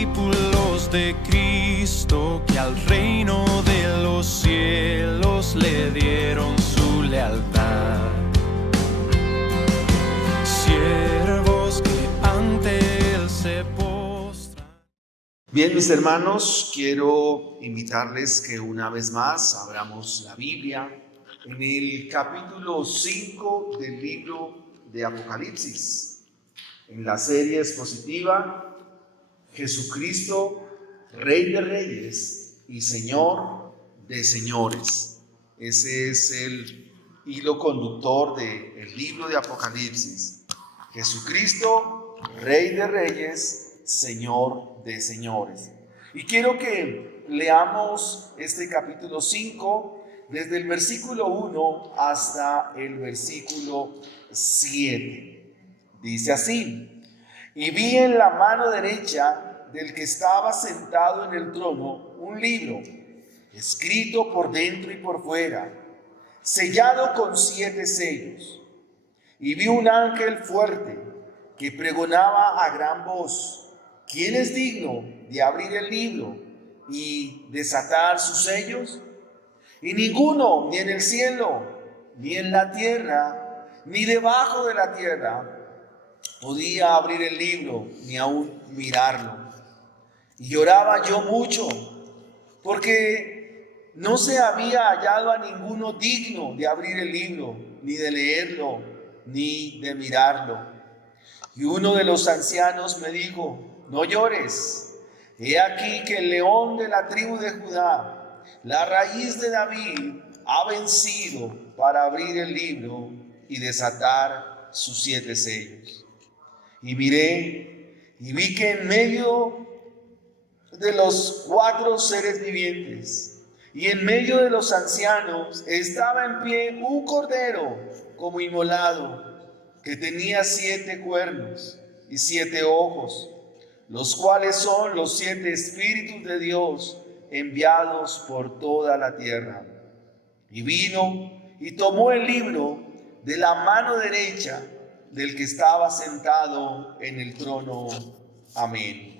discípulos de Cristo que al reino de los cielos le dieron su lealtad. Siervos que ante él se postran. Bien, mis hermanos, quiero invitarles que una vez más abramos la Biblia en el capítulo 5 del libro de Apocalipsis, en la serie expositiva Jesucristo, Rey de Reyes y Señor de Señores. Ese es el hilo conductor del libro de Apocalipsis. Jesucristo, Rey de Reyes, Señor de Señores. Y quiero que leamos este capítulo 5 desde el versículo 1 hasta el versículo 7. Dice así: y vi en la mano derecha del que estaba sentado en el trono un libro, escrito por dentro y por fuera, sellado con 7 sellos. Y vi un ángel fuerte que pregonaba a gran voz: ¿quién es digno de abrir el libro y desatar sus sellos? Y ninguno, ni en el cielo, ni en la tierra, ni debajo de la tierra, podía abrir el libro, ni aún mirarlo. Y lloraba yo mucho, porque no se había hallado a ninguno digno de abrir el libro, ni de leerlo, ni de mirarlo. Y uno de los ancianos me dijo: no llores, he aquí que el león de la tribu de Judá, la raíz de David, ha vencido para abrir el libro y desatar sus 7 sellos. Y miré y vi que en medio de los 4 seres vivientes y en medio de los ancianos estaba en pie un cordero como inmolado, que tenía 7 cuernos y 7 ojos, los cuales son los 7 espíritus de Dios enviados por toda la tierra. Y vino y tomó el libro de la mano derecha del que estaba sentado en el trono. Amén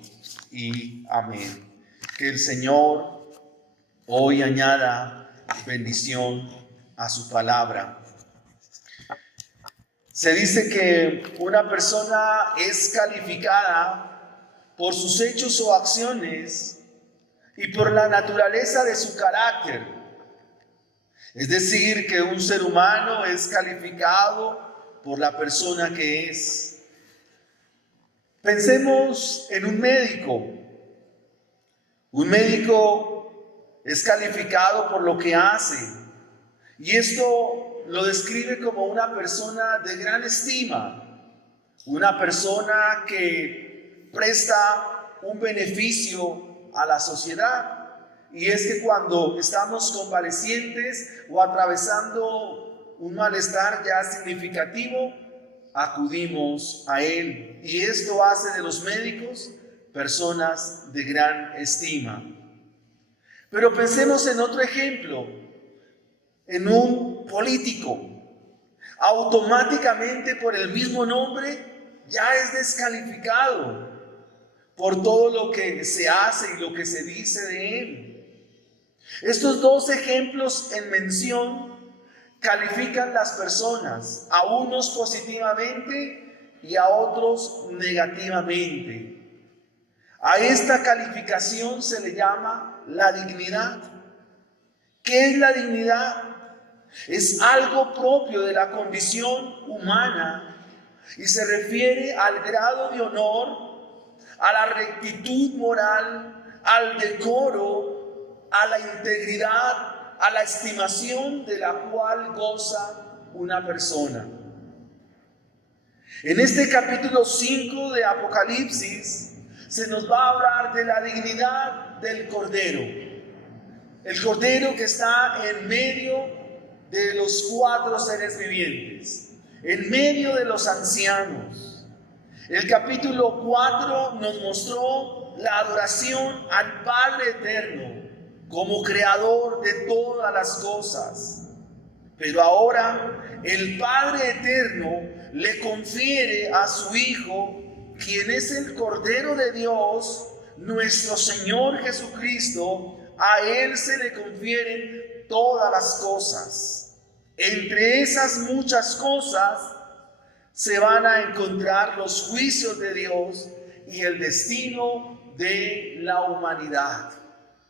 y amén. Que el Señor hoy añada bendición a su palabra. Se dice que una persona es calificada por sus hechos o acciones y por la naturaleza de su carácter. Es decir, que un ser humano es calificado por la persona que es. Pensemos en un médico. Un médico es calificado por lo que hace, y esto lo describe como una persona de gran estima, una persona que presta un beneficio a la sociedad. Y es que cuando estamos convalecientes o atravesando un malestar ya significativo, acudimos a él. Y esto hace de los médicos personas de gran estima. Pero pensemos en otro ejemplo, en un político. Automáticamente, por el mismo nombre, ya es descalificado por todo lo que se hace y lo que se dice de él. Estos 2 ejemplos en mención califican las personas, a unos positivamente y a otros negativamente. A esta calificación se le llama la dignidad. ¿Qué es la dignidad? Es algo propio de la condición humana y se refiere al grado de honor, a la rectitud moral, al decoro, a la integridad, a la estimación de la cual goza una persona. En este capítulo 5 de Apocalipsis se nos va a hablar de la dignidad del Cordero. El Cordero que está en medio de los 4 seres vivientes, en medio de los ancianos. El capítulo 4 nos mostró la adoración al Padre Eterno como creador de todas las cosas. Pero ahora el Padre Eterno le confiere a su Hijo, quien es el Cordero de Dios, nuestro Señor Jesucristo, a Él se le confieren todas las cosas. Entre esas muchas cosas se van a encontrar los juicios de Dios y el destino de la humanidad.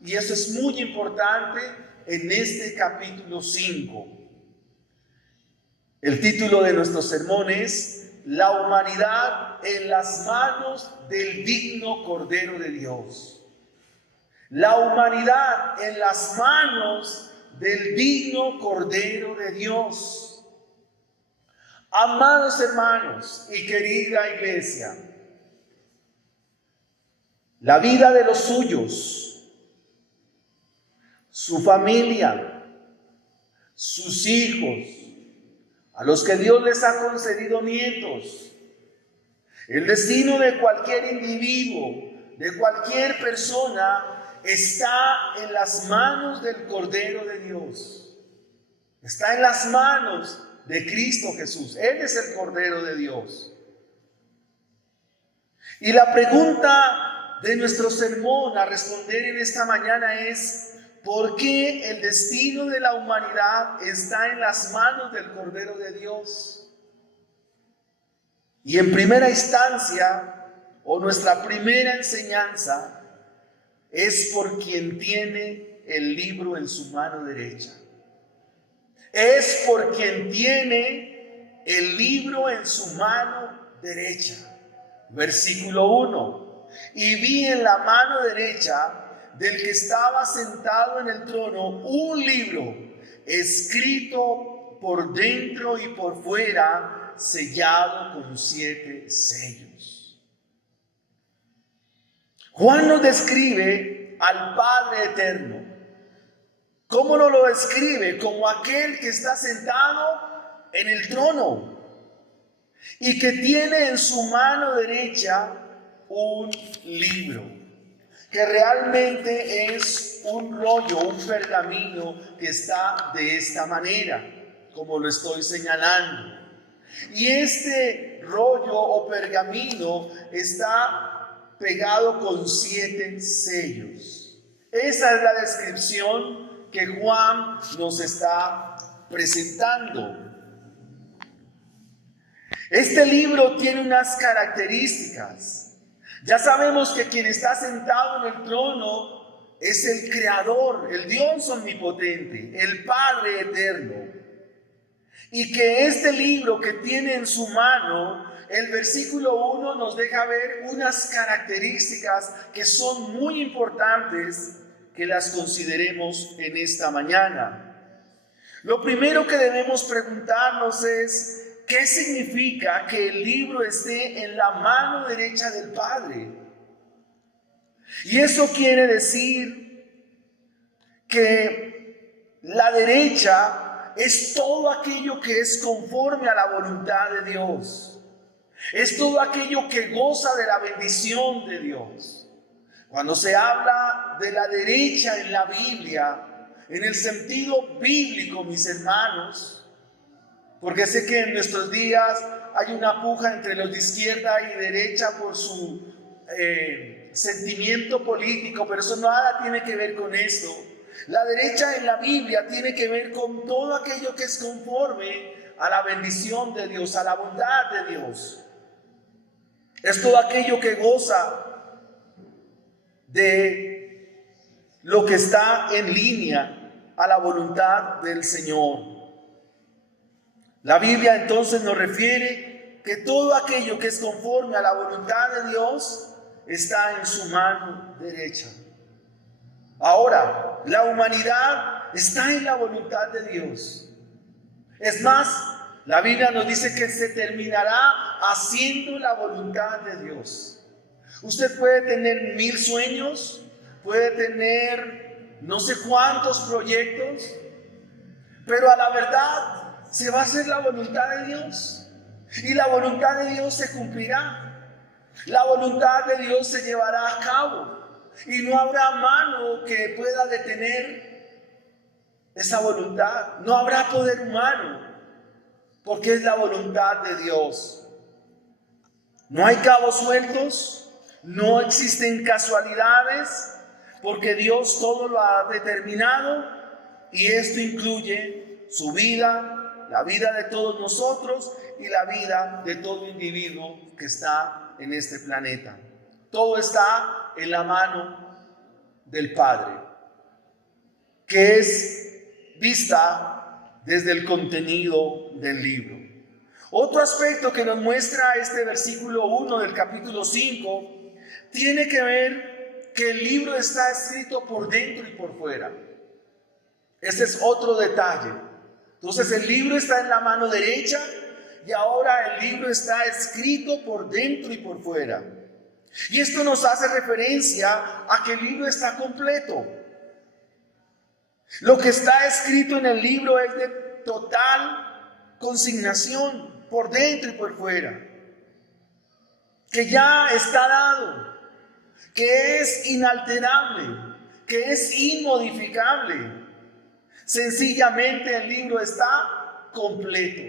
Y eso es muy importante en este capítulo 5. El título de nuestro sermón es La humanidad en las manos del digno Cordero de Dios. La humanidad en las manos del digno Cordero de Dios. Amados hermanos y querida iglesia, la vida de los suyos, su familia, sus hijos, a los que Dios les ha concedido nietos, el destino de cualquier individuo, de cualquier persona, está en las manos del Cordero de Dios. Está en las manos de Cristo Jesús. Él es el Cordero de Dios. Y la pregunta de nuestro sermón a responder en esta mañana es: ¿por qué el destino de la humanidad está en las manos del Cordero de Dios? Y en primera instancia, o nuestra primera enseñanza, es por quien tiene el libro en su mano derecha. Es por quien tiene el libro en su mano derecha. Versículo 1. Y vi en la mano derecha del que estaba sentado en el trono un libro escrito por dentro y por fuera, sellado con 7 sellos. Juan nos describe al Padre eterno. ¿Cómo nos lo describe? Como aquel que está sentado en el trono y que tiene en su mano derecha un libro, que realmente es un rollo, un pergamino que está de esta manera, como lo estoy señalando. Y este rollo o pergamino está pegado con 7 sellos. Esa es la descripción que Juan nos está presentando. Este libro tiene unas características. Ya sabemos que quien está sentado en el trono es el Creador, el Dios omnipotente, el Padre eterno. Y que este libro que tiene en su mano, el versículo 1 nos deja ver unas características que son muy importantes, que las consideremos en esta mañana. Lo primero que debemos preguntarnos es: ¿qué significa que el libro esté en la mano derecha del Padre? Y eso quiere decir que la derecha es todo aquello que es conforme a la voluntad de Dios. Es todo aquello que goza de la bendición de Dios. Cuando se habla de la derecha en la Biblia, en el sentido bíblico, mis hermanos, porque sé que en nuestros días hay una puja entre los de izquierda y derecha por su sentimiento político, pero eso nada tiene que ver con esto. La derecha en la Biblia tiene que ver con todo aquello que es conforme a la bendición de Dios, a la bondad de Dios. Es todo aquello que goza de lo que está en línea a la voluntad del Señor. La Biblia entonces nos refiere que todo aquello que es conforme a la voluntad de Dios está en su mano derecha. Ahora, la humanidad está en la voluntad de Dios. Es más, la Biblia nos dice que se terminará haciendo la voluntad de Dios. Usted puede tener 1000 sueños, puede tener no sé cuántos proyectos, pero a la verdad se va a hacer la voluntad de Dios. Y la voluntad de Dios se cumplirá. La voluntad de Dios se llevará a cabo. Y no habrá mano que pueda detener esa voluntad. No habrá poder humano, porque es la voluntad de Dios. No hay cabos sueltos, No existen casualidades, porque Dios todo lo ha determinado, y esto incluye su vida, la vida de todos nosotros y la vida de todo individuo que está en este planeta. Todo está en la mano del Padre, que es vista desde el contenido del libro. Otro aspecto que nos muestra este versículo 1 del capítulo 5 tiene que ver que el libro está escrito por dentro y por fuera. Este es otro detalle. Entonces el libro está en la mano derecha y ahora el libro está escrito por dentro y por fuera. Y esto nos hace referencia a que el libro está completo. Lo que está escrito en el libro es de total consignación por dentro y por fuera, que ya está dado, que es inalterable, que es inmodificable. Sencillamente el libro está completo,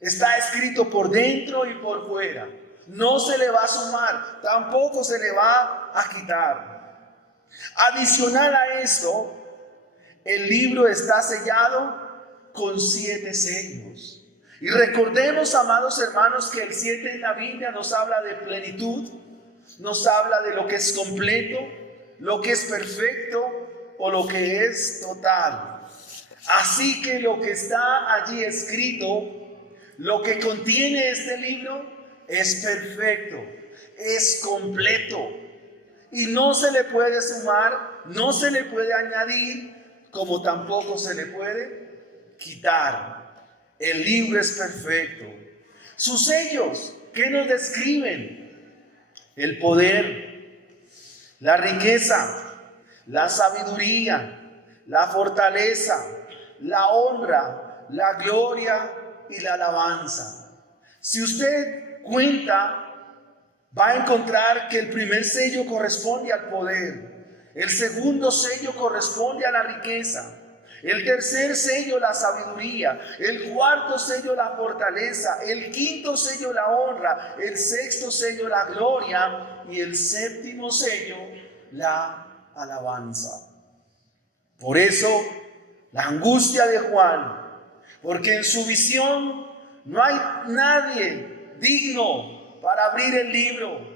está escrito por dentro y por fuera. No se le va a sumar, tampoco se le va a quitar. Adicional a esto, el libro está sellado con 7 sellos. Y recordemos, amados hermanos, que el 7 en la Biblia nos habla de plenitud, nos habla de lo que es completo, lo que es perfecto o lo que es total. Así que lo que está allí escrito, lo que contiene este libro, es perfecto, es completo. Y no se le puede sumar, no se le puede añadir, como tampoco se le puede quitar. El libro es perfecto. Sus sellos, ¿qué nos describen? El poder, la riqueza, la sabiduría, la fortaleza, la honra, la gloria y la alabanza. Si usted cuenta, va a encontrar que el primer sello corresponde al poder. El segundo sello corresponde a la riqueza. El tercer sello, la sabiduría. El cuarto sello, la fortaleza. El quinto sello, la honra. El sexto sello, la gloria. Y el séptimo sello, la alabanza. Por eso, la angustia de Juan, porque en su visión no hay nadie digno para abrir el libro.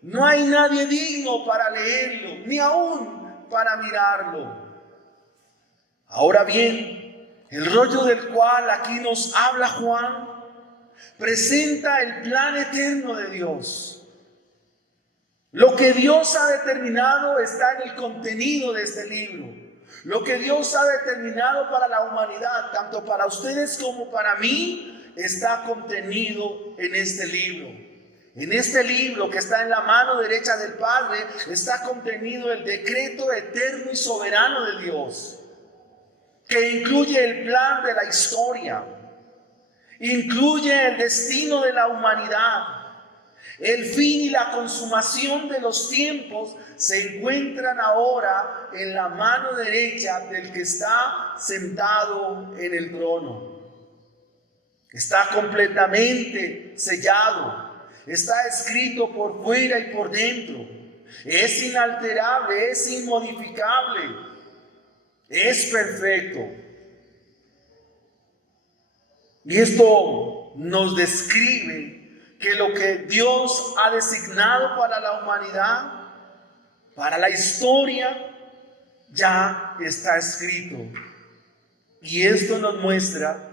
No hay nadie digno para leerlo, ni aún para mirarlo. Ahora bien, el rollo del cual aquí nos habla Juan presenta el plan eterno de Dios. Lo que Dios ha determinado está en el contenido de este libro. Lo que Dios ha determinado para la humanidad, tanto para ustedes como para mí, está contenido en este libro. En este libro que está en la mano derecha del Padre está contenido el decreto eterno y soberano de Dios, que incluye el plan de la historia, incluye el destino de la humanidad. El fin y la consumación de los tiempos se encuentran ahora en la mano derecha del que está sentado en el trono. Está completamente sellado. Está escrito por fuera y por dentro. Es inalterable, es inmodificable, es perfecto. Y esto nos describe que lo que Dios ha designado para la humanidad, para la historia, ya está escrito. Y esto nos muestra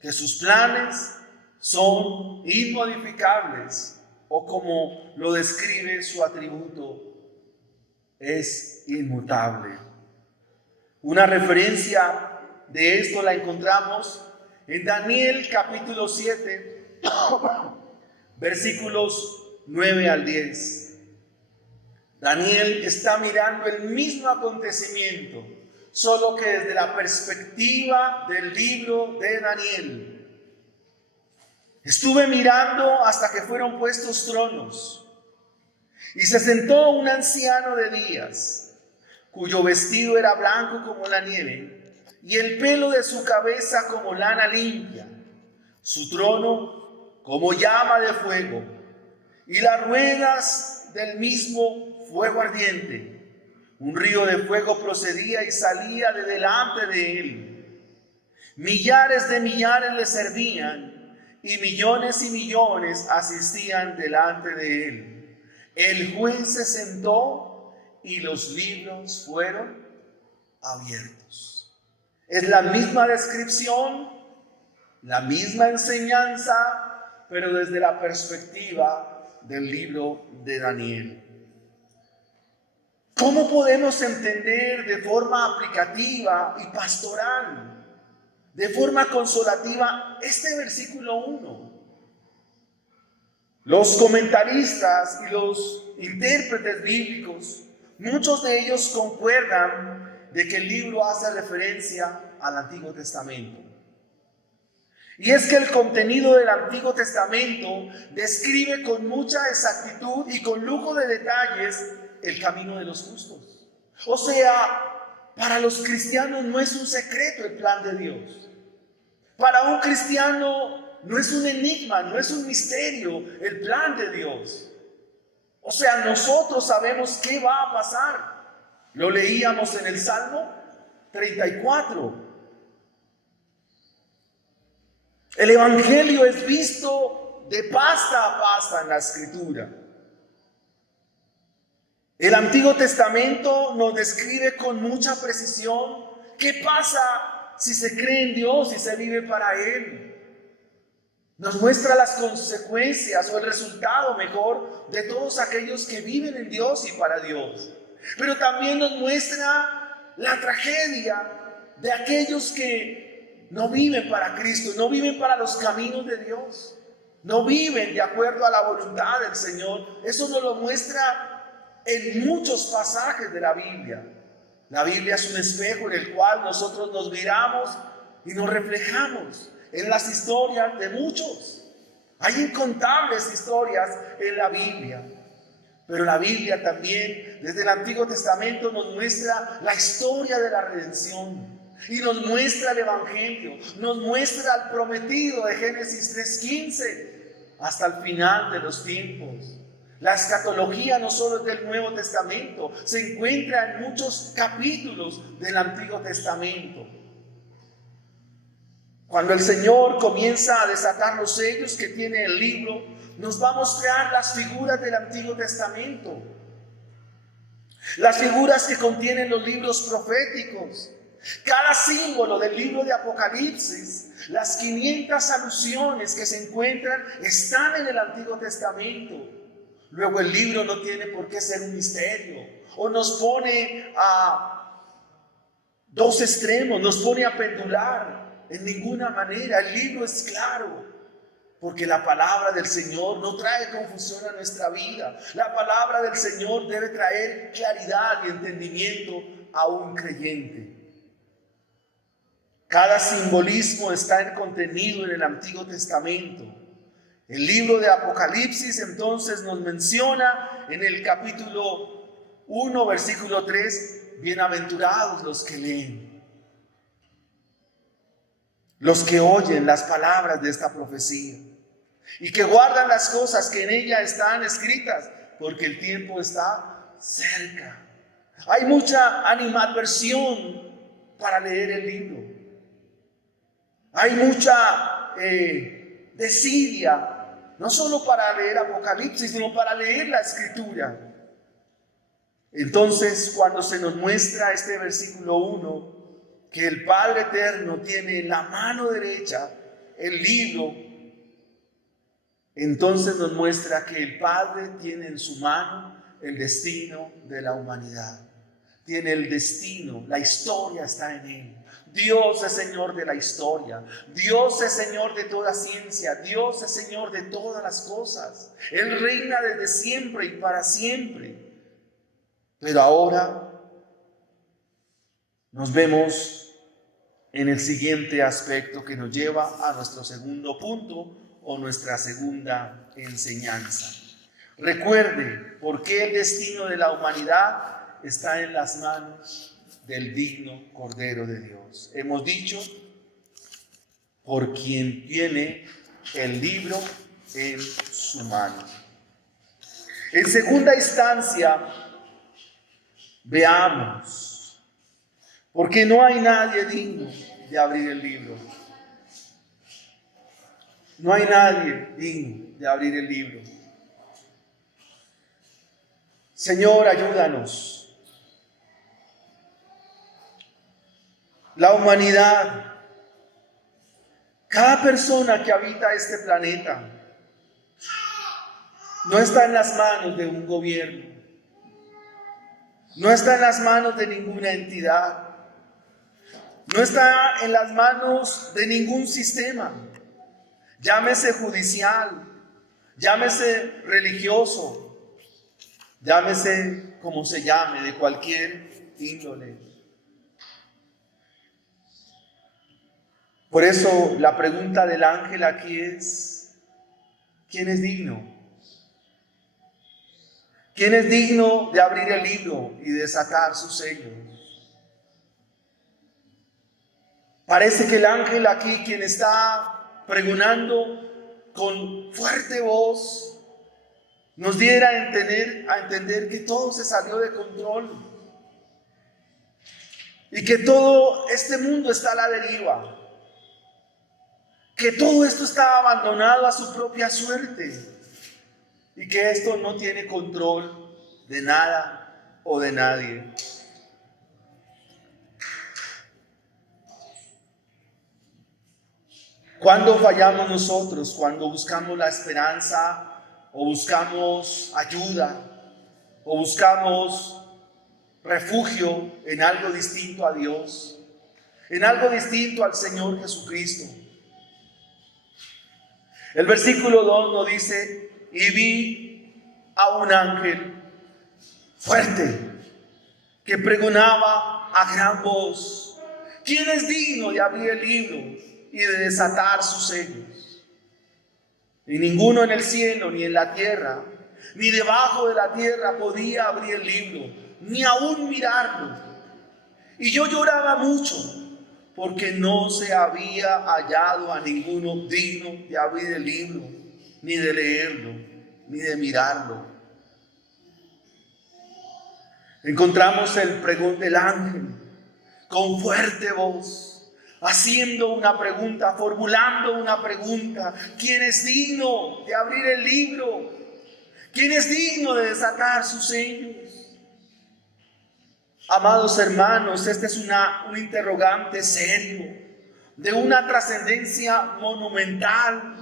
que sus planes son inmodificables, o como lo describe su atributo, es inmutable. Una referencia de esto la encontramos en Daniel capítulo 7, versículos 9 al 10. Daniel está mirando el mismo acontecimiento, solo que desde la perspectiva del libro de Daniel. Estuve mirando hasta que fueron puestos tronos, y se sentó un anciano de días, cuyo vestido era blanco como la nieve, y el pelo de su cabeza como lana limpia, su trono como llama de fuego, y las ruedas del mismo fuego ardiente. Un río de fuego procedía y salía de delante de él. Millares de millares le servían y millones asistían delante de él. El juez se sentó y los libros fueron abiertos. Es la misma descripción, la misma enseñanza, pero desde la perspectiva del libro de Daniel. ¿Cómo podemos entender de forma aplicativa y pastoral, de forma consolativa, este versículo 1? Los comentaristas y los intérpretes bíblicos, muchos de ellos concuerdan de que el libro hace referencia al Antiguo Testamento. Y es que el contenido del Antiguo Testamento describe con mucha exactitud y con lujo de detalles el camino de los justos. O sea, para los cristianos no es un secreto el plan de Dios. Para un cristiano no es un enigma, no es un misterio el plan de Dios. O sea, nosotros sabemos qué va a pasar. Lo leíamos en el Salmo 34. El Evangelio es visto de pasta a pasta en la Escritura. El Antiguo Testamento nos describe con mucha precisión qué pasa si se cree en Dios y se vive para Él. Nos muestra las consecuencias o el resultado mejor de todos aquellos que viven en Dios y para Dios. Pero también nos muestra la tragedia de aquellos que no viven para Cristo, no viven para los caminos de Dios, no viven de acuerdo a la voluntad del Señor. Eso nos lo muestra en muchos pasajes de la Biblia. La Biblia es un espejo en el cual nosotros nos miramos y nos reflejamos en las historias de muchos. Hay incontables historias en la Biblia. Pero la Biblia también, desde el Antiguo Testamento, nos muestra la historia de la redención. Y nos muestra el Evangelio, nos muestra al prometido de Génesis 3:15 hasta el final de los tiempos. La escatología no solo es del Nuevo Testamento, se encuentra en muchos capítulos del Antiguo Testamento. Cuando el Señor comienza a desatar los sellos que tiene el libro, nos va a mostrar las figuras del Antiguo Testamento, las figuras que contienen los libros proféticos. Cada símbolo del libro de Apocalipsis, las 500 alusiones que se encuentran, están en el Antiguo Testamento. Luego el libro no tiene por qué ser un misterio, o nos pone a dos extremos, nos pone a pendular. En ninguna manera, el libro es claro, porque la palabra del Señor no trae confusión a nuestra vida. La palabra del Señor debe traer claridad y entendimiento a un creyente. Cada simbolismo está contenido en el Antiguo Testamento. El libro de Apocalipsis entonces nos menciona en el capítulo 1, versículo 3, bienaventurados los que leen, los que oyen las palabras de esta profecía y que guardan las cosas que en ella están escritas, porque el tiempo está cerca. Hay mucha animadversión para leer el libro. Hay mucha desidia, no solo para leer Apocalipsis, sino para leer la Escritura. Entonces, cuando se nos muestra este versículo 1, que el Padre Eterno tiene en la mano derecha el libro, entonces nos muestra que el Padre tiene en su mano el destino de la humanidad. Tiene el destino, la historia está en Él. Dios es Señor de la historia. Dios es Señor de toda ciencia. Dios es Señor de todas las cosas. Él reina desde siempre y para siempre. Pero ahora nos vemos en el siguiente aspecto que nos lleva a nuestro segundo punto o nuestra segunda enseñanza. Recuerde por qué el destino de la humanidad está en las manos del digno Cordero de Dios. Hemos dicho, por quien tiene el libro en su mano. En segunda instancia, veamos, porque no hay nadie digno de abrir el libro. No hay nadie digno de abrir el libro. Señor, ayúdanos. La humanidad, cada persona que habita este planeta, no está en las manos de un gobierno, no está en las manos de ninguna entidad, no está en las manos de ningún sistema, llámese judicial, llámese religioso, llámese como se llame, de cualquier índole. Por eso la pregunta del ángel aquí es, ¿quién es digno? ¿Quién es digno de abrir el libro y desatar sus sellos? Parece que el ángel aquí, quien está pregonando con fuerte voz, nos diera a entender que todo se salió de control y que todo este mundo está a la deriva, que todo esto está abandonado a su propia suerte y que esto no tiene control de nada o de nadie. ¿Cuándo fallamos nosotros? Cuando buscamos la esperanza o buscamos ayuda o buscamos refugio en algo distinto a Dios, en algo distinto al Señor Jesucristo. El versículo 2 nos dice: y vi a un ángel fuerte que pregonaba a gran voz: ¿quién es digno de abrir el libro y de desatar sus sellos? Y ninguno en el cielo, ni en la tierra, ni debajo de la tierra podía abrir el libro, ni aún mirarlo. Y yo lloraba mucho, porque no se había hallado a ninguno digno de abrir el libro, ni de leerlo, ni de mirarlo. Encontramos el pregón del ángel con fuerte voz, haciendo una pregunta, formulando una pregunta: ¿quién es digno de abrir el libro? ¿Quién es digno de desatar sus sellos? Amados hermanos, este es un interrogante serio, de una trascendencia monumental.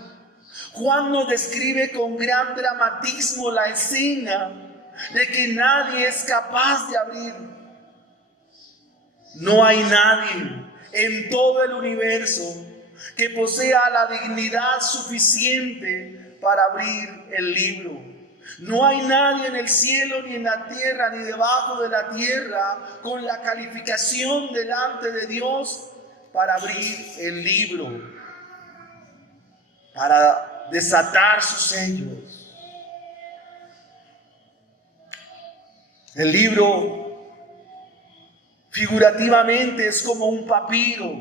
Juan nos describe con gran dramatismo la escena de que nadie es capaz de abrir. No hay nadie en todo el universo que posea la dignidad suficiente para abrir el libro. No hay nadie en el cielo, ni en la tierra, ni debajo de la tierra con la calificación delante de Dios para abrir el libro, para desatar sus sellos. El libro figurativamente es como un papiro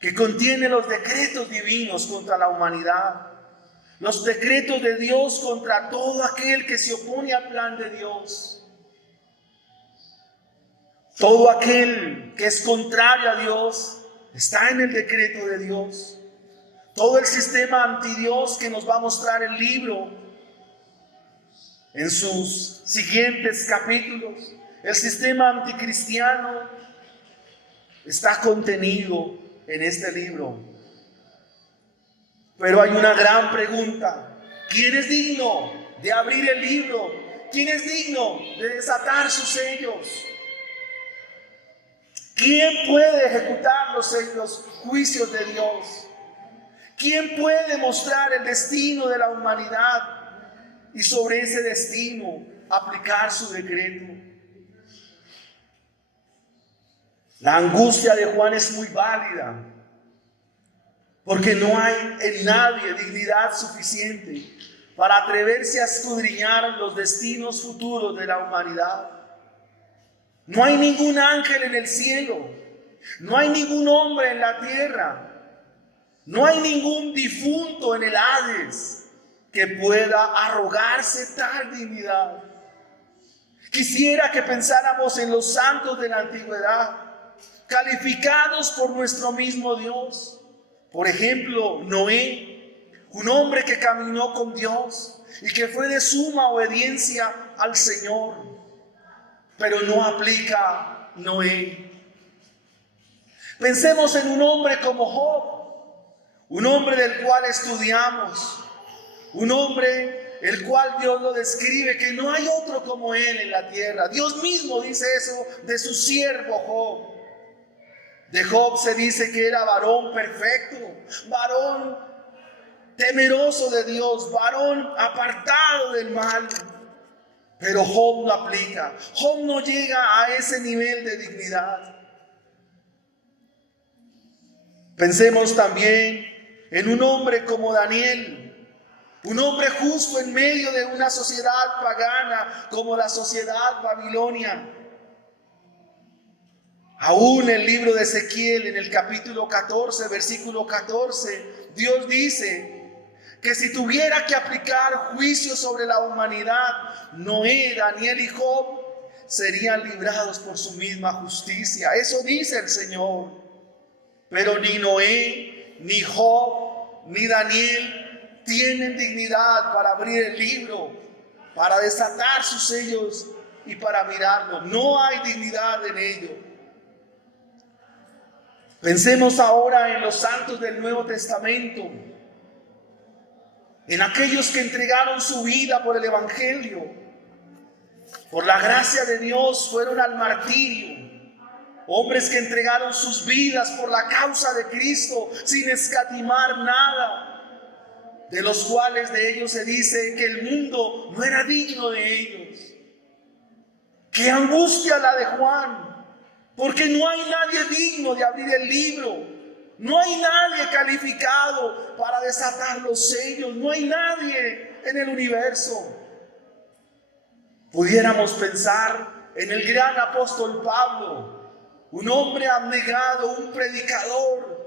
que contiene los decretos divinos contra la humanidad, los decretos de Dios contra todo aquel que se opone al plan de Dios. Todo aquel que es contrario a Dios está en el decreto de Dios. Todo el sistema antidios que nos va a mostrar el libro en sus siguientes capítulos, el sistema anticristiano, está contenido en este libro. Pero hay una gran pregunta: ¿quién es digno de abrir el libro? ¿Quién es digno de desatar sus sellos? ¿Quién puede ejecutar los juicios de Dios? ¿Quién puede mostrar el destino de la humanidad y sobre ese destino aplicar su decreto? La angustia de Juan es muy válida, porque no hay en nadie dignidad suficiente para atreverse a escudriñar los destinos futuros de la humanidad. No hay ningún ángel en el cielo, no hay ningún hombre en la tierra, no hay ningún difunto en el Hades que pueda arrogarse tal dignidad. Quisiera que pensáramos en los santos de la antigüedad, calificados por nuestro mismo Dios. Por ejemplo, Noé, un hombre que caminó con Dios y que fue de suma obediencia al Señor. Pero no aplica Noé. Pensemos en un hombre como Job, un hombre del cual estudiamos, un hombre el cual Dios lo describe, que no hay otro como él en la tierra. Dios mismo dice eso de su siervo Job. De Job se dice que era varón perfecto, varón temeroso de Dios, varón apartado del mal. Pero Job no aplica. Job no llega a ese nivel de dignidad. Pensemos también en un hombre como Daniel, un hombre justo en medio de una sociedad pagana como la sociedad babilonia. Aún en el libro de Ezequiel, en el capítulo 14, versículo 14, Dios dice que si tuviera que aplicar juicio sobre la humanidad, Noé, Daniel y Job serían librados por su misma justicia. Eso dice el Señor. Pero ni Noé, ni Job, ni Daniel tienen dignidad para abrir el libro, para desatar sus sellos y para mirarlo. No hay dignidad en ello. Pensemos ahora en los santos del Nuevo Testamento, en aquellos que entregaron su vida por el Evangelio, por la gracia de Dios fueron al martirio, hombres que entregaron sus vidas por la causa de Cristo sin escatimar nada, de los cuales de ellos se dice que el mundo no era digno de ellos. ¡Qué angustia la de Juan! Porque no hay nadie digno de abrir el libro. No hay nadie calificado para desatar los sellos. No hay nadie en el universo. Pudiéramos pensar en el gran apóstol Pablo, un hombre abnegado, un predicador,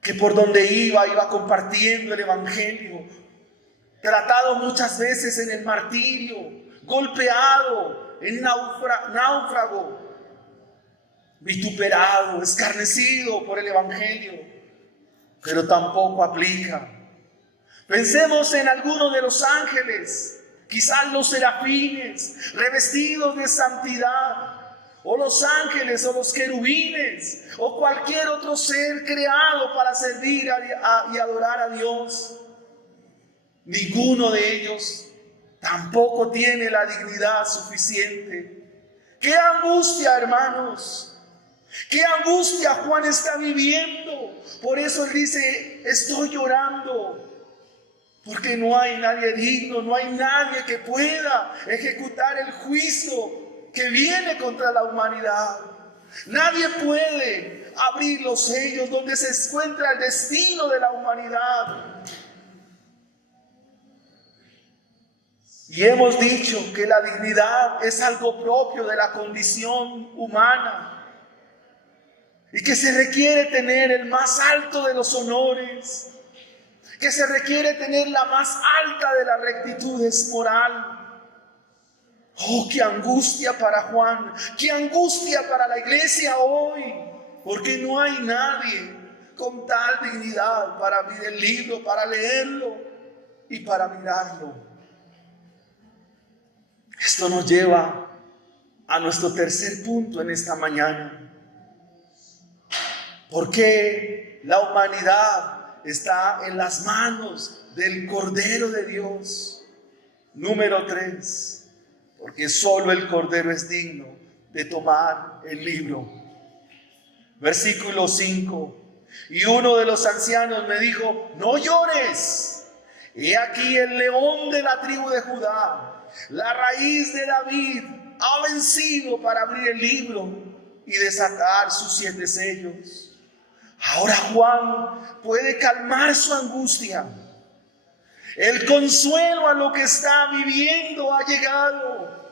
que por donde iba compartiendo el evangelio, tratado muchas veces en el martirio, golpeado, en náufrago, vituperado, escarnecido por el evangelio, pero tampoco aplica. Pensemos en algunos de los ángeles, quizás los serafines, revestidos de santidad, o los ángeles, o los querubines, o cualquier otro ser creado para servir y adorar a Dios. Ninguno de ellos tampoco tiene la dignidad suficiente. ¡Qué angustia, hermanos! ¡Qué angustia Juan está viviendo! Por eso él dice, estoy llorando, porque no hay nadie digno, no hay nadie que pueda ejecutar el juicio que viene contra la humanidad. Nadie puede abrir los sellos donde se encuentra el destino de la humanidad. Y hemos dicho que la dignidad es algo propio de la condición humana y que se requiere tener el más alto de los honores, que se requiere tener la más alta de las rectitudes moral. ¡Oh, qué angustia para Juan! ¡Qué angustia para la iglesia hoy! Porque no hay nadie con tal dignidad para abrir el libro, para leerlo y para mirarlo. Esto nos lleva a nuestro tercer punto en esta mañana. ¿Por qué la humanidad está en las manos del Cordero de Dios? Número 3, porque solo el Cordero es digno de tomar el libro. Versículo 5. Y uno de los ancianos me dijo, no llores, he aquí el león de la tribu de Judá, la raíz de David, ha vencido para abrir el libro y desatar sus 7 sellos. Ahora Juan puede calmar su angustia. El consuelo a lo que está viviendo ha llegado.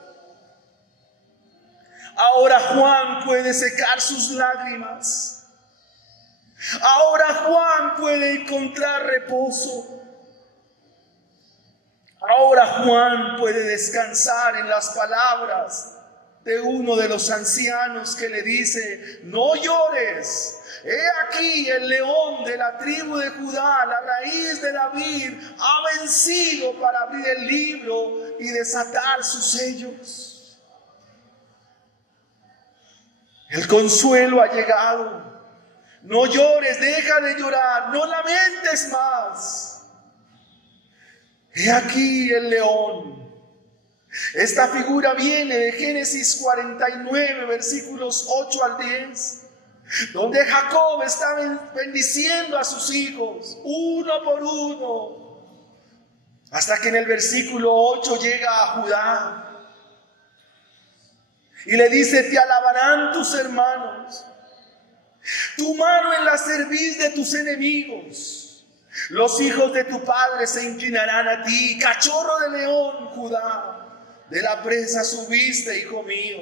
Ahora Juan puede secar sus lágrimas. Ahora Juan puede encontrar reposo. Ahora Juan puede descansar en las palabras de uno de los ancianos que le dice: no llores, he aquí el león de la tribu de Judá, la raíz de David, ha vencido para abrir el libro y desatar sus sellos. El consuelo ha llegado. No llores, deja de llorar, no lamentes más. He aquí el león. Esta figura viene de Génesis 49, versículos 8 al 10, donde Jacob está bendiciendo a sus hijos, uno por uno, hasta que en el versículo 8 llega a Judá y le dice: te alabarán tus hermanos, tu mano en la cerviz de tus enemigos, los hijos de tu padre se inclinarán a ti. Cachorro de león, Judá, de la presa subiste, hijo mío.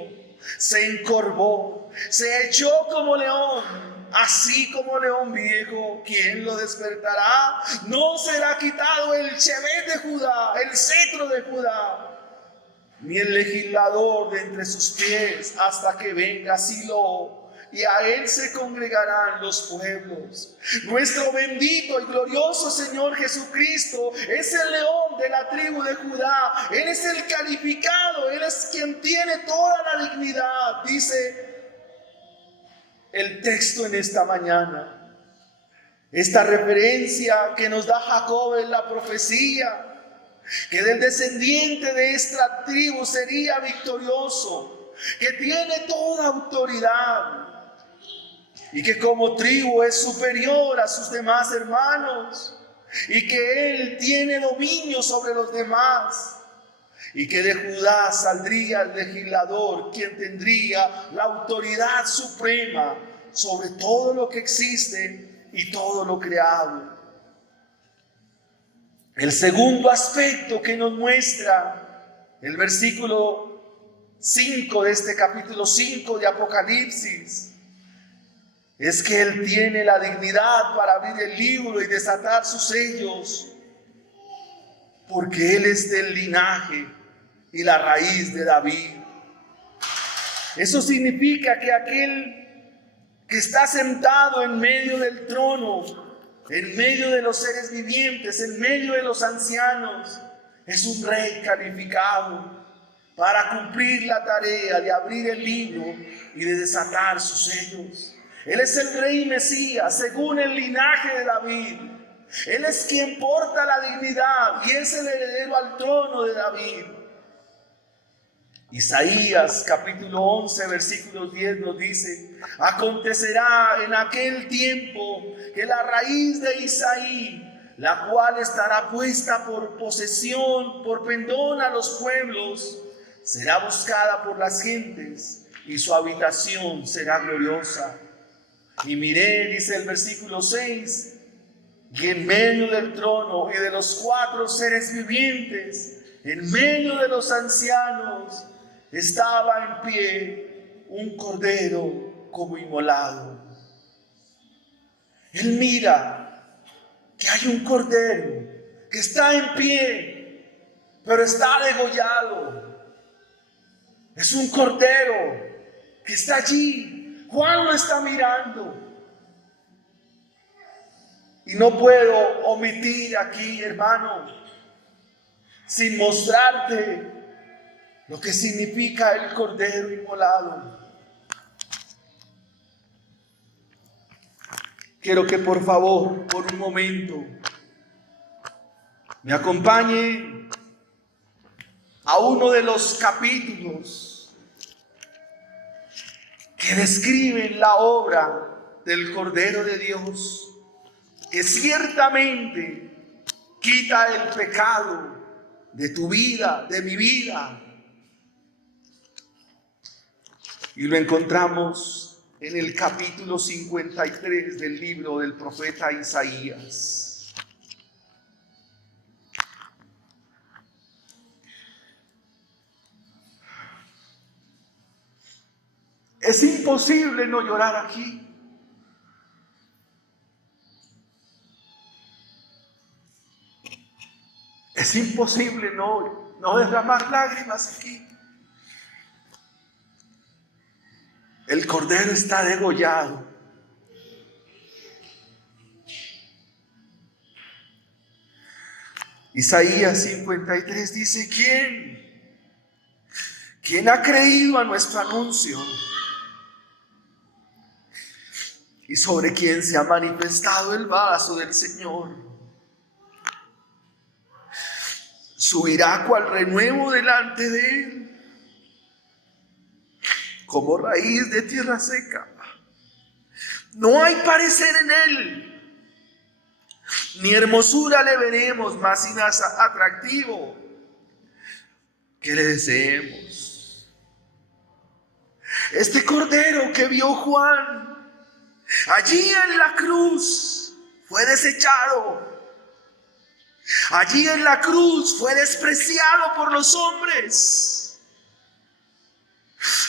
Se encorvó, se echó como león, así como león viejo. ¿Quién lo despertará? No será quitado el chevet de Judá, el cetro de Judá, ni el legislador de entre sus pies, hasta que venga Silo, y a él se congregarán los pueblos. Nuestro bendito y glorioso Señor Jesucristo es el león de la tribu de Judá. Él es el calificado, Él es quien tiene toda la dignidad, dice el texto en esta mañana. Esta referencia que nos da Jacob en la profecía, que del descendiente de esta tribu sería victorioso, que tiene toda autoridad, y que como tribu es superior a sus demás hermanos, y que él tiene dominio sobre los demás, y que de Judá saldría el legislador, quien tendría la autoridad suprema sobre todo lo que existe y todo lo creado. El segundo aspecto que nos muestra el versículo 5 de este capítulo 5 de Apocalipsis es que Él tiene la dignidad para abrir el libro y desatar sus sellos, porque Él es del linaje y la raíz de David. Eso significa que aquel que está sentado en medio del trono, en medio de los seres vivientes, en medio de los ancianos, es un rey calificado para cumplir la tarea de abrir el libro y de desatar sus sellos. Él es el rey Mesías, según el linaje de David. Él es quien porta la dignidad y es el heredero al trono de David. Isaías capítulo 11 versículo 10 nos dice: acontecerá en aquel tiempo que la raíz de Isaí, la cual estará puesta por posesión, por pendón a los pueblos, será buscada por las gentes y su habitación será gloriosa. Y miré, dice el versículo 6, y en medio del trono y de los 4 seres vivientes, en medio de los ancianos, estaba en pie un cordero como inmolado. Él mira que hay un cordero que está en pie, pero está degollado. Es un cordero que está allí. Juan lo está mirando. Y no puedo omitir aquí, hermano, sin mostrarte lo que significa el cordero inmolado. Quiero que por favor, por un momento, me acompañe a uno de los capítulos que describen la obra del Cordero de Dios, que ciertamente quita el pecado de tu vida, de mi vida. Y lo encontramos en el capítulo 53 del libro del profeta Isaías. Es imposible no llorar aquí. Es imposible no derramar lágrimas aquí. El cordero está degollado. Isaías 53 dice: ¿Quién ha creído a nuestro anuncio? ¿Y sobre quién se ha manifestado el brazo del Señor? Subirá cual renuevo delante de él, como raíz de tierra seca. No hay parecer en él, ni hermosura le veremos, más sin atractivo que le deseemos. Este cordero que vio Juan allí en la cruz fue desechado. Allí en la cruz fue despreciado por los hombres.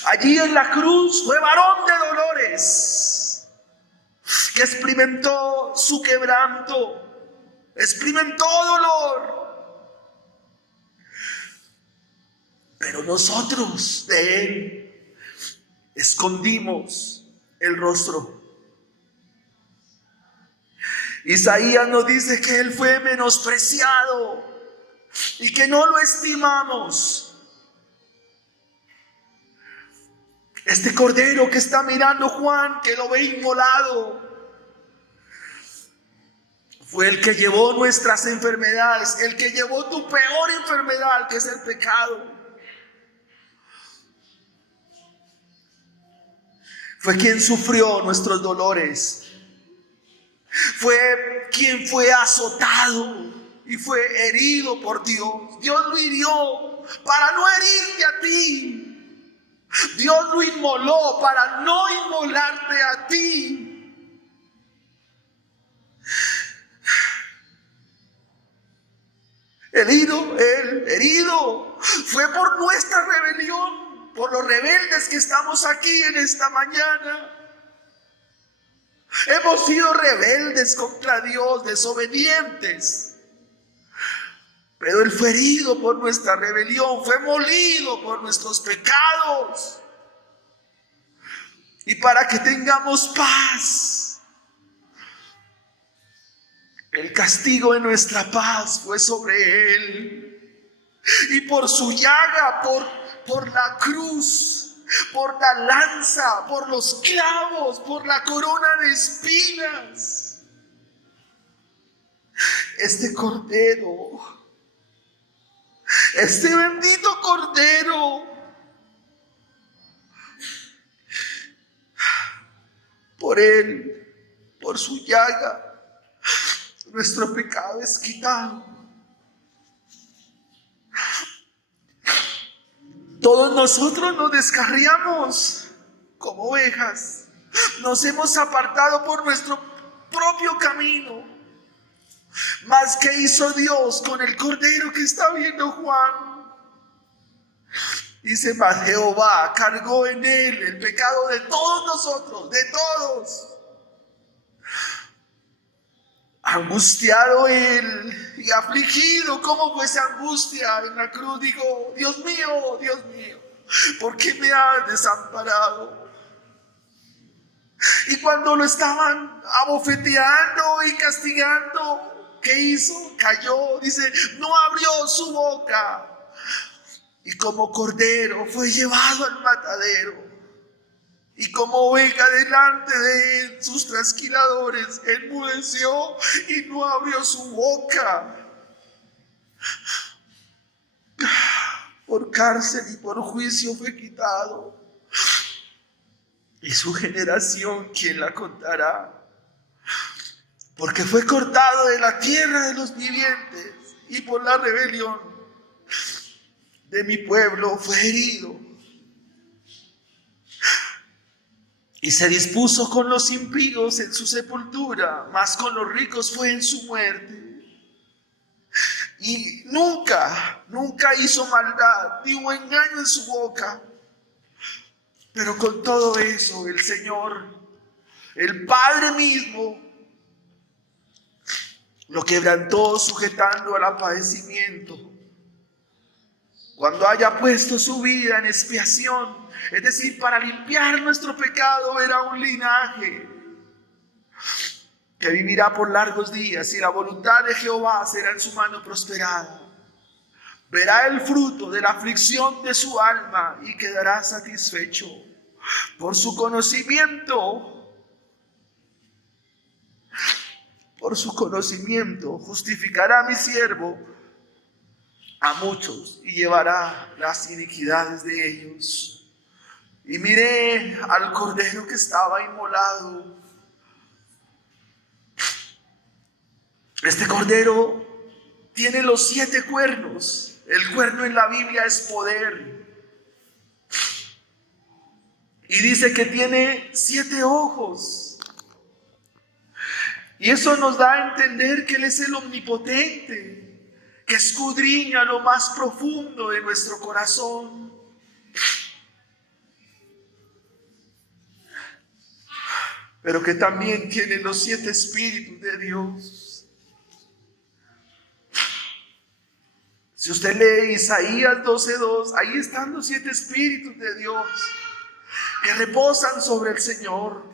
Allí en la cruz fue varón de dolores, que experimentó su quebranto, experimentó dolor. Pero nosotros de él escondimos el rostro. Isaías nos dice que él fue menospreciado y que no lo estimamos. Este cordero que está mirando Juan, que lo ve inmolado, fue el que llevó nuestras enfermedades, el que llevó tu peor enfermedad, que es el pecado. Fue quien sufrió nuestros dolores. Fue quien fue azotado y fue herido por Dios. Dios lo hirió para no herirte a ti. Dios lo inmoló para no inmolarte a ti. Herido fue por nuestra rebelión, por los rebeldes que estamos aquí en esta mañana. Hemos sido rebeldes contra Dios, desobedientes. Pero Él fue herido por nuestra rebelión, fue molido por nuestros pecados. Y para que tengamos paz, el castigo de nuestra paz fue sobre Él. Y por su llaga, por la cruz, por la lanza, por los clavos, por la corona de espinas, este cordero, este bendito cordero, por él, por su llaga, nuestro pecado es quitado. Todos nosotros nos descarriamos como ovejas. Nos hemos apartado por nuestro propio camino. Mas ¿qué hizo Dios con el cordero que está viendo Juan? Dice: mas Jehová cargó en él el pecado de todos nosotros, de todos. Angustiado él y afligido. ¿Cómo fue esa angustia en la cruz? Digo: Dios mío, ¿por qué me has desamparado? Y cuando lo estaban abofeteando y castigando, ¿qué hizo? Cayó, dice, no abrió su boca. Y como cordero fue llevado al matadero. Y como oveja delante de sus trasquiladores, enmudeció y no abrió su boca. Por cárcel y por juicio fue quitado. Y su generación, ¿quién la contará? Porque fue cortado de la tierra de los vivientes, y por la rebelión de mi pueblo fue herido. Y se dispuso con los impíos en su sepultura, mas con los ricos fue en su muerte. Y nunca hizo maldad, ni hubo engaño en su boca. Pero con todo eso, el Señor, el Padre mismo, lo quebrantó sujetando al padecimiento. Cuando haya puesto su vida en expiación, es decir, para limpiar nuestro pecado, verá un linaje que vivirá por largos días, y la voluntad de Jehová será en su mano prosperada. Verá el fruto de la aflicción de su alma y quedará satisfecho. Por su conocimiento justificará mi siervo a muchos y llevará las iniquidades de ellos. Y miré al cordero que estaba inmolado. Este cordero tiene los 7 cuernos. El cuerno en la Biblia es poder. Y dice que tiene 7 ojos. Y eso nos da a entender que Él es el omnipotente, que escudriña lo más profundo de nuestro corazón. Pero que también tiene los 7 espíritus de Dios. Si usted lee Isaías 12:2, ahí están los 7 espíritus de Dios que reposan sobre el Señor.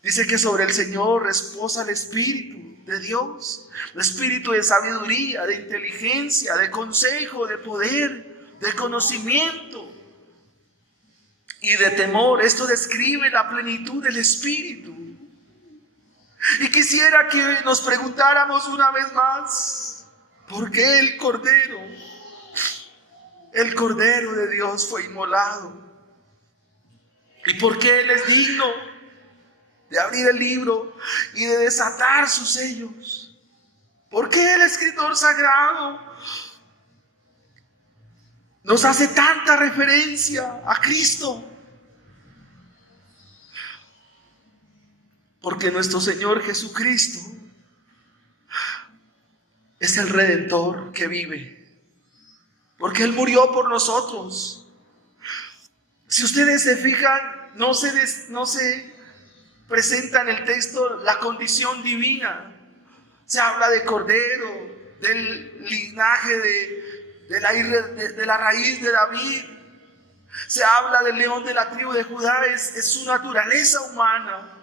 Dice que sobre el Señor reposa el Espíritu de Dios, el Espíritu de sabiduría, de inteligencia, de consejo, de poder, de conocimiento y de temor. Esto describe la plenitud del Espíritu. Y quisiera que nos preguntáramos una vez más, ¿por qué el Cordero de Dios fue inmolado? ¿Y por qué Él es digno de abrir el libro y de desatar sus sellos? ¿Por qué el escritor sagrado nos hace tanta referencia a Cristo? Porque nuestro Señor Jesucristo es el Redentor que vive. Porque Él murió por nosotros. Si ustedes se fijan, no se presenta en el texto la condición divina. Se habla de Cordero, del linaje de la raíz de David. Se habla del león de la tribu de Judá, es su naturaleza humana.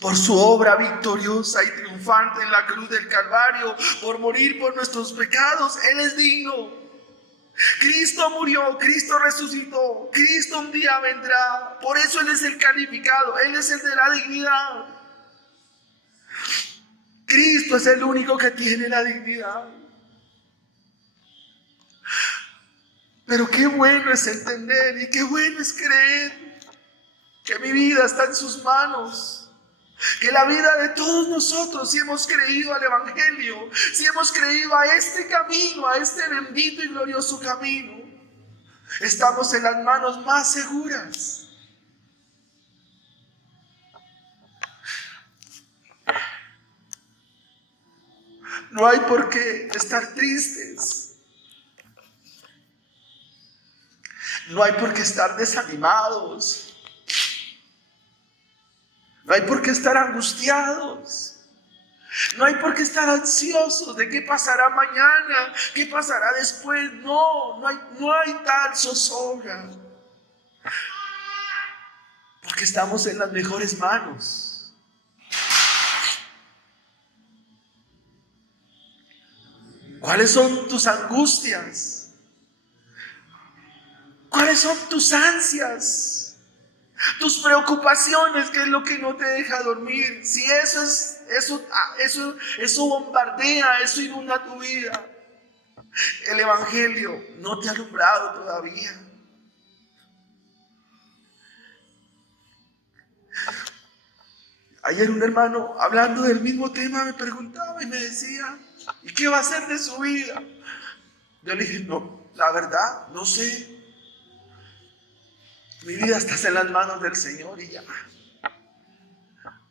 Por su obra victoriosa y triunfante en la cruz del Calvario, por morir por nuestros pecados, Él es digno. Cristo murió, Cristo resucitó, Cristo un día vendrá. Por eso Él es el calificado, Él es el de la dignidad. Cristo es el único que tiene la dignidad. Pero qué bueno es entender y qué bueno es creer que mi vida está en sus manos. Que la vida de todos nosotros, si hemos creído al Evangelio, si hemos creído a este camino, a este bendito y glorioso camino, estamos en las manos más seguras. No hay por qué estar tristes. No hay por qué estar desanimados. No hay por qué estar angustiados. No hay por qué estar ansiosos de qué pasará mañana, qué pasará después. No hay tal zozobra. Porque estamos en las mejores manos. ¿Cuáles son tus angustias? ¿Cuáles son tus ansias? Tus preocupaciones, ¿qué es lo que no te deja dormir? Si eso bombardea, eso inunda tu vida. El Evangelio no te ha alumbrado todavía. Ayer un hermano, hablando del mismo tema, me preguntaba y me decía, ¿y qué va a hacer de su vida? Yo le dije, no, la verdad, no sé. Mi vida está en las manos del Señor y ya.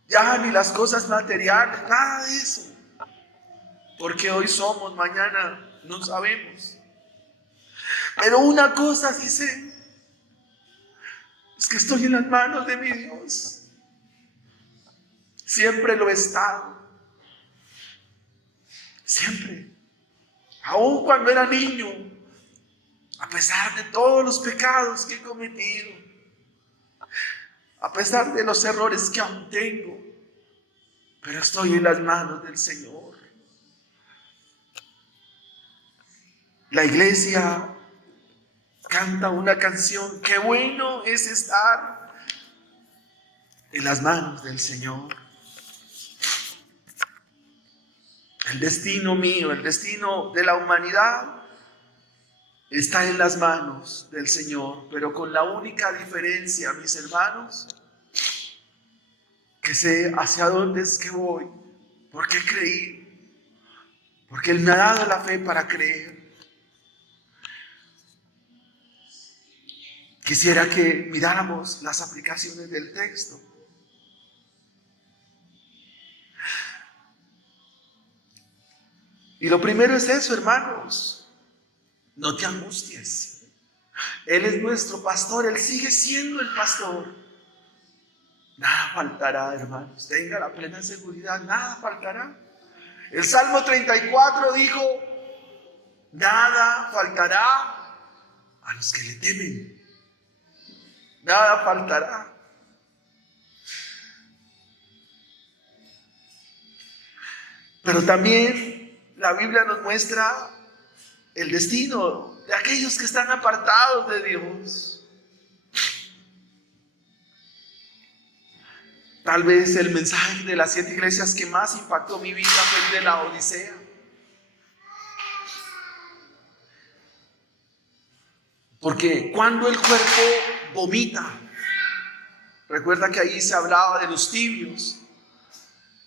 Ya ni las cosas materiales, nada de eso. Porque hoy somos, mañana no sabemos. Pero una cosa sí sé, es que estoy en las manos de mi Dios. Siempre lo he estado. Siempre. Aún cuando era niño, a pesar de todos los pecados que he cometido, a pesar de los errores que aún tengo, pero estoy en las manos del Señor. La iglesia canta una canción: qué bueno es estar en las manos del Señor. El destino mío, el destino de la humanidad está en las manos del Señor, pero con la única diferencia, mis hermanos, que sé hacia dónde es que voy, porque he creído, porque Él me ha dado la fe para creer. Quisiera que miráramos las aplicaciones del texto. Y lo primero es eso, hermanos: no te angusties. Él es nuestro pastor, Él sigue siendo el pastor. Nada faltará, hermanos. Tenga la plena seguridad, nada faltará. El Salmo 34 dijo: nada faltará a los que le temen. Nada faltará. Pero también la Biblia nos muestra el destino de aquellos que están apartados de Dios. Tal vez el mensaje de las 7 iglesias que más impactó mi vida fue el de la Odisea. Porque cuando el cuerpo vomita, recuerda que ahí se hablaba de los tibios,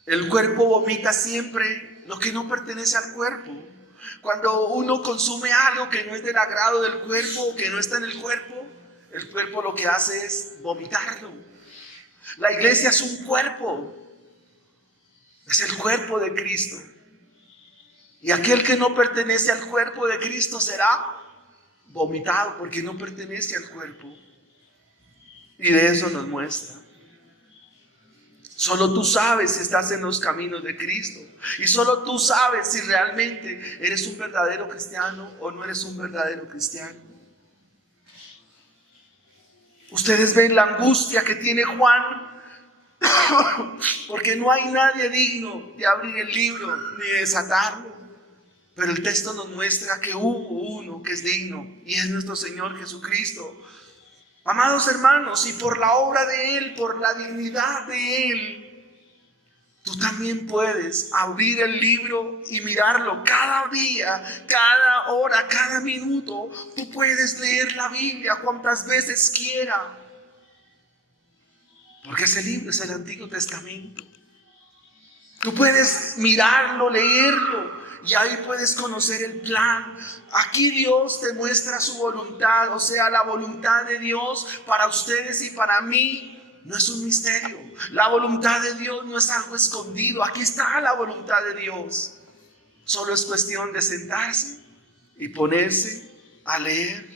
el cuerpo vomita siempre lo que no pertenece al cuerpo. Cuando uno consume algo que no es del agrado del cuerpo, que no está en el cuerpo lo que hace es vomitarlo. La iglesia es un cuerpo, es el cuerpo de Cristo. Y aquel que no pertenece al cuerpo de Cristo será vomitado porque no pertenece al cuerpo. Y de eso nos muestra. Solo tú sabes si estás en los caminos de Cristo. Y solo tú sabes si realmente eres un verdadero cristiano o no eres un verdadero cristiano. Ustedes ven la angustia que tiene Juan, porque no hay nadie digno de abrir el libro ni de desatarlo. Pero el texto nos muestra que hubo uno que es digno, y es nuestro Señor Jesucristo. Amados hermanos, y por la obra de Él, por la dignidad de Él, tú también puedes abrir el libro y mirarlo cada día, cada hora, cada minuto. Tú puedes leer la Biblia cuantas veces quiera, porque ese libro es el Antiguo Testamento. Tú puedes mirarlo, leerlo, y ahí puedes conocer el plan. Aquí Dios te muestra su voluntad, o sea, la voluntad de Dios para ustedes y para mí no es un misterio. La voluntad de Dios no es algo escondido. Aquí está la voluntad de Dios. Solo es cuestión de sentarse y ponerse a leer.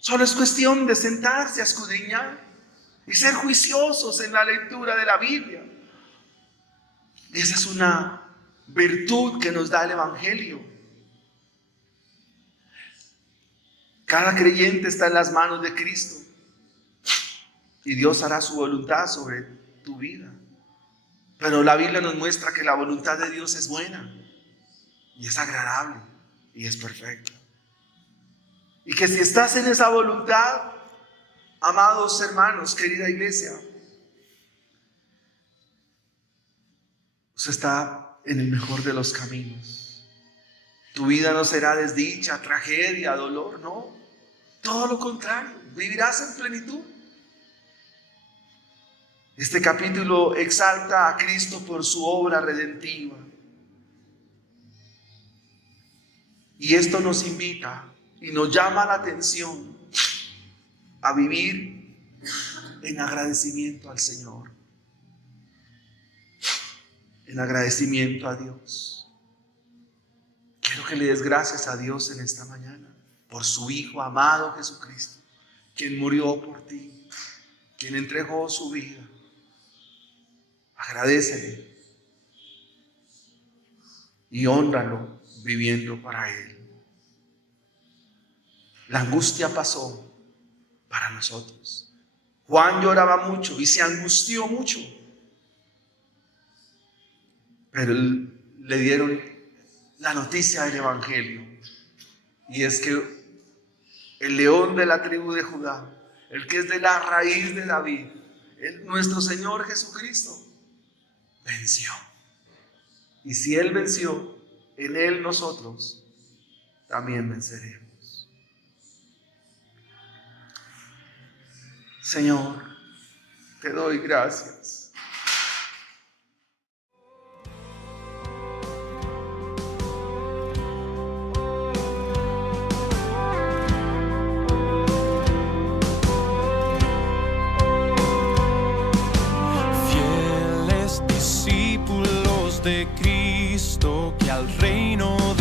Solo es cuestión de sentarse a escudriñar y ser juiciosos en la lectura de la Biblia. Y esa es una virtud que nos da el Evangelio. Cada creyente está en las manos de Cristo y Dios hará su voluntad sobre tu vida. Pero la Biblia nos muestra que la voluntad de Dios es buena y es agradable y es perfecta. Y que si estás en esa voluntad, amados hermanos, querida iglesia, usted está en el mejor de los caminos. Tu vida no será desdicha, tragedia, dolor, no. Todo lo contrario, vivirás en plenitud. Este capítulo exalta a Cristo por su obra redentiva. Y esto nos invita y nos llama la atención a vivir en agradecimiento al Señor, en agradecimiento a Dios. Quiero que le des gracias a Dios en esta mañana por su Hijo amado Jesucristo, quien murió por ti, quien entregó su vida. Agradécele y hónralo viviendo para Él. La angustia pasó para nosotros. Juan lloraba mucho y se angustió mucho, pero le dieron la noticia del Evangelio, y es que el león de la tribu de Judá, el que es de la raíz de David, nuestro Señor Jesucristo, venció. Y si Él venció, en Él nosotros también venceremos. Señor, te doy gracias. De Cristo que al reino